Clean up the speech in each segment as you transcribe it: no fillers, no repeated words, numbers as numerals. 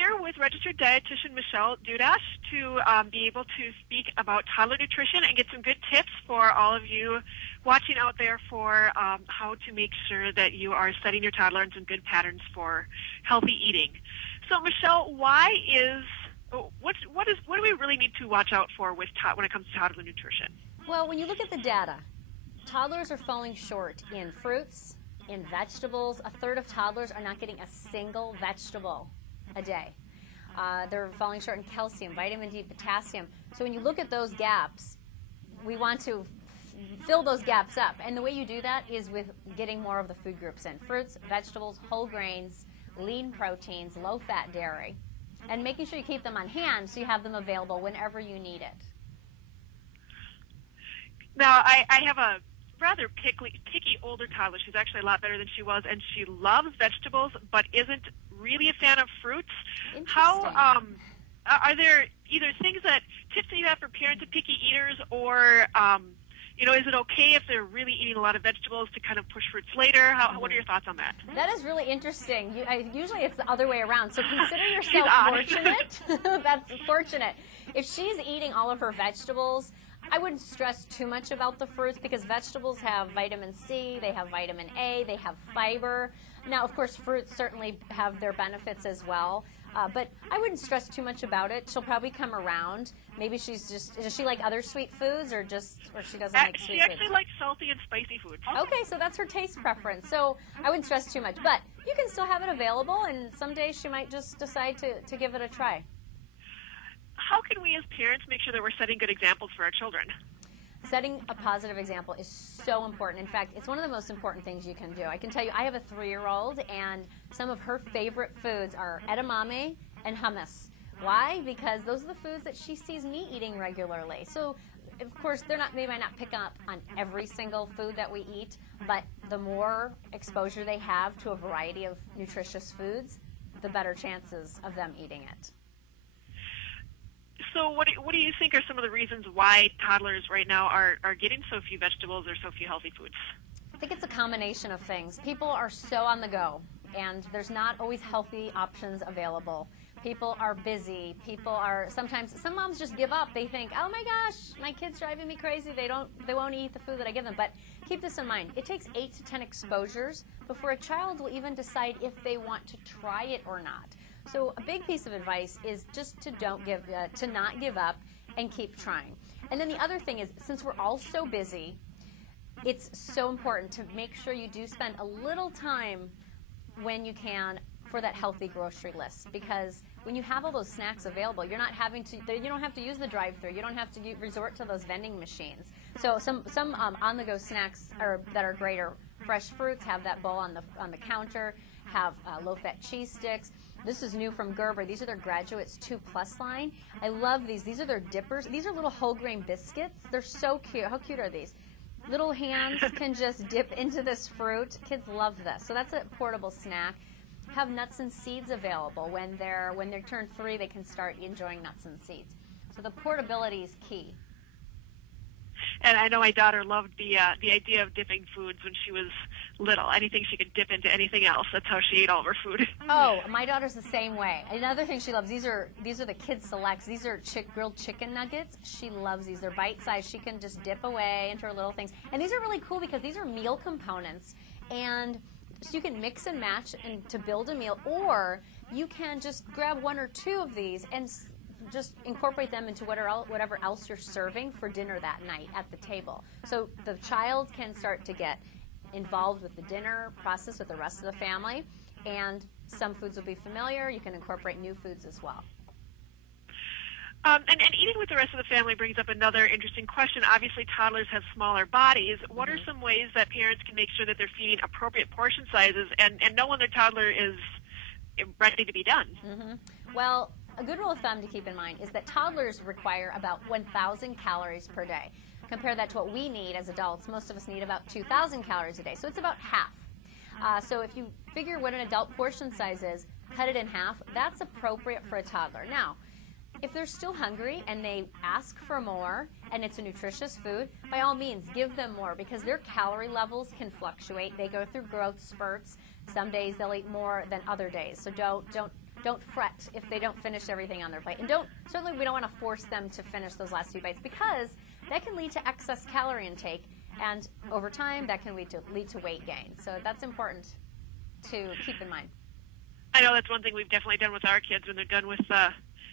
here with registered dietitian Michelle Dudash to be able to speak about toddler nutrition and get some good tips for all of you watching out there for how to make sure that you are setting your toddler in some good patterns for healthy eating. So, Michelle, what do we really need to watch out for when it comes to toddler nutrition? Well, when you look at the data, toddlers are falling short in fruits, in vegetables. A third of toddlers are not getting a single vegetable a day. They're falling short in calcium, vitamin D, potassium. So when you look at those gaps, we want to fill those gaps up. And the way you do that is with getting more of the food groups in. Fruits, vegetables, whole grains, lean proteins, low-fat dairy, and making sure you keep them on hand so you have them available whenever you need it. Now, I have a rather picky older toddler. She's actually a lot better than she was, and she loves vegetables but isn't really a fan of fruits. How are there either tips that you have for parents of picky eaters, or is it okay if they're really eating a lot of vegetables to kind of push fruits later? What are your thoughts on that? That is really interesting. Usually it's the other way around. So consider yourself fortunate. That's fortunate. If she's eating all of her vegetables, I wouldn't stress too much about the fruits because vegetables have vitamin C, they have vitamin A, they have fiber. Now, of course, fruits certainly have their benefits as well, but I wouldn't stress too much about it. She'll probably come around. Maybe does she like other sweet foods or she doesn't like sweet foods? She actually likes salty and spicy foods. Okay, so that's her taste preference. So I wouldn't stress too much, but you can still have it available, and some days she might just decide to give it a try. How can we as parents make sure that we're setting good examples for our children? Setting a positive example is so important. In fact, it's one of the most important things you can do. I can tell you, I have a 3-year-old, and some of her favorite foods are edamame and hummus. Why? Because those are the foods that she sees me eating regularly. So, of course, they might not pick up on every single food that we eat, but the more exposure they have to a variety of nutritious foods, the better chances of them eating it. So what do you think are some of the reasons why toddlers right now are getting so few vegetables or so few healthy foods? I think it's a combination of things. People are so on the go, and there's not always healthy options available. People are busy. Some moms just give up. They think, oh my gosh, my kid's driving me crazy. They won't eat the food that I give them. But keep this in mind. It takes 8 to 10 exposures before a child will even decide if they want to try it or not. So a big piece of advice is just to not give up and keep trying. And then the other thing is, since we're all so busy, it's so important to make sure you do spend a little time when you can for that healthy grocery list, because when you have all those snacks available, you don't have to use the drive-thru. You don't have to resort to those vending machines. So some on-the-go snacks that are great are fresh fruits. Have that bowl on the counter. Have low-fat cheese sticks. This is new from Gerber. These are their Graduates 2+ line. I love these. These are their dippers. These are little whole grain biscuits. They're so cute. How cute are these? Little hands can just dip into this fruit. Kids love this. So that's a portable snack. Have nuts and seeds available. When they turn 3, they can start enjoying nuts and seeds. So the portability is key. And I know my daughter loved the idea of dipping foods when she was little. Anything she could dip into anything else. That's how she ate all of her food. Oh, my daughter's the same way. Another thing she loves, these are the Kids Selects. These are grilled chicken nuggets. She loves these. They're bite-sized. She can just dip away into her little things. And these are really cool because these are meal components. And so you can mix and match to build a meal, or you can just grab 1 or 2 of these and just incorporate them into whatever else you're serving for dinner that night at the table. So the child can start to get involved with the dinner process with the rest of the family, and some foods will be familiar. You can incorporate new foods as well. And eating with the rest of the family brings up another interesting question. Obviously, toddlers have smaller bodies. What are some ways that parents can make sure that they're feeding appropriate portion sizes and know when their toddler is ready to be done? Well, a good rule of thumb to keep in mind is that toddlers require about 1,000 calories per day. Compare that to what we need as adults. Most of us need about 2,000 calories a day, so it's about half. So if you figure what an adult portion size is, cut it in half, that's appropriate for a toddler. Now, if they're still hungry and they ask for more and it's a nutritious food, by all means give them more, because their calorie levels can fluctuate. They go through growth spurts. Some days they'll eat more than other days. So don't don't fret if they don't finish everything on their plate. And certainly we don't want to force them to finish those last few bites, because that can lead to excess calorie intake, and over time that can lead to weight gain. So that's important to keep in mind. I know that's one thing we've definitely done with our kids when they're done with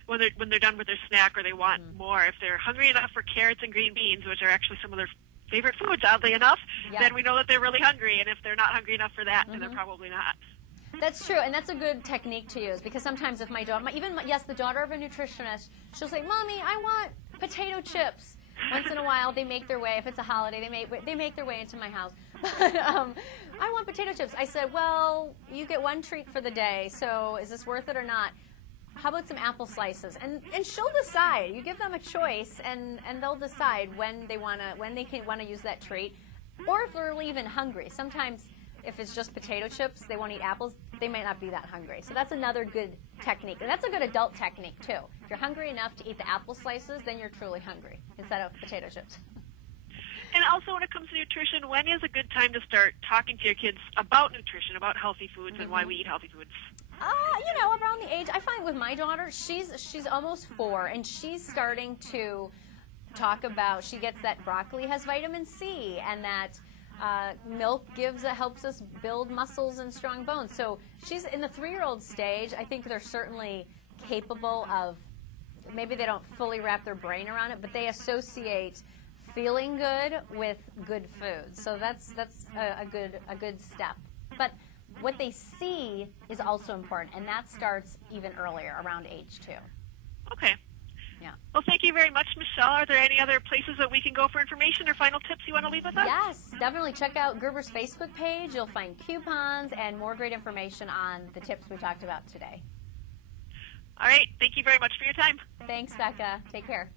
when they're done with their snack, or they want more. If they're hungry enough for carrots and green beans, which are actually some of their favorite foods, oddly enough, then we know that they're really hungry. And if they're not hungry enough for that, then they're probably not. That's true, and that's a good technique to use, because sometimes if my daughter, the daughter of a nutritionist, she'll say, "Mommy, I want potato chips." Once in a while, they make their way. If it's a holiday, they make their way into my house. But I want potato chips. I said, "Well, you get one treat for the day, so is this worth it or not? How about some apple slices?" And she'll decide. You give them a choice, and they'll decide when they want to use that treat, or if they're even hungry. Sometimes, if it's just potato chips, they won't eat apples, they might not be that hungry. So that's another good technique. And that's a good adult technique, too. If you're hungry enough to eat the apple slices, then you're truly hungry instead of potato chips. And also, when it comes to nutrition, when is a good time to start talking to your kids about nutrition, about healthy foods, and why we eat healthy foods? Around the age, I find with my daughter, she's almost 4, and she's starting to talk about, she gets that broccoli has vitamin C, and that milk helps us build muscles and strong bones. So she's in the 3-year-old stage. I think they're certainly capable of, maybe they don't fully wrap their brain around it, but they associate feeling good with good food. So that's a good step. But what they see is also important, and that starts even earlier, around age 2. Okay. Yeah. Well, thank you very much, Michelle. Are there any other places that we can go for information or final tips you want to leave with us? Yes, definitely check out Gerber's Facebook page. You'll find coupons and more great information on the tips we talked about today. All right. Thank you very much for your time. Thanks, Becca. Take care.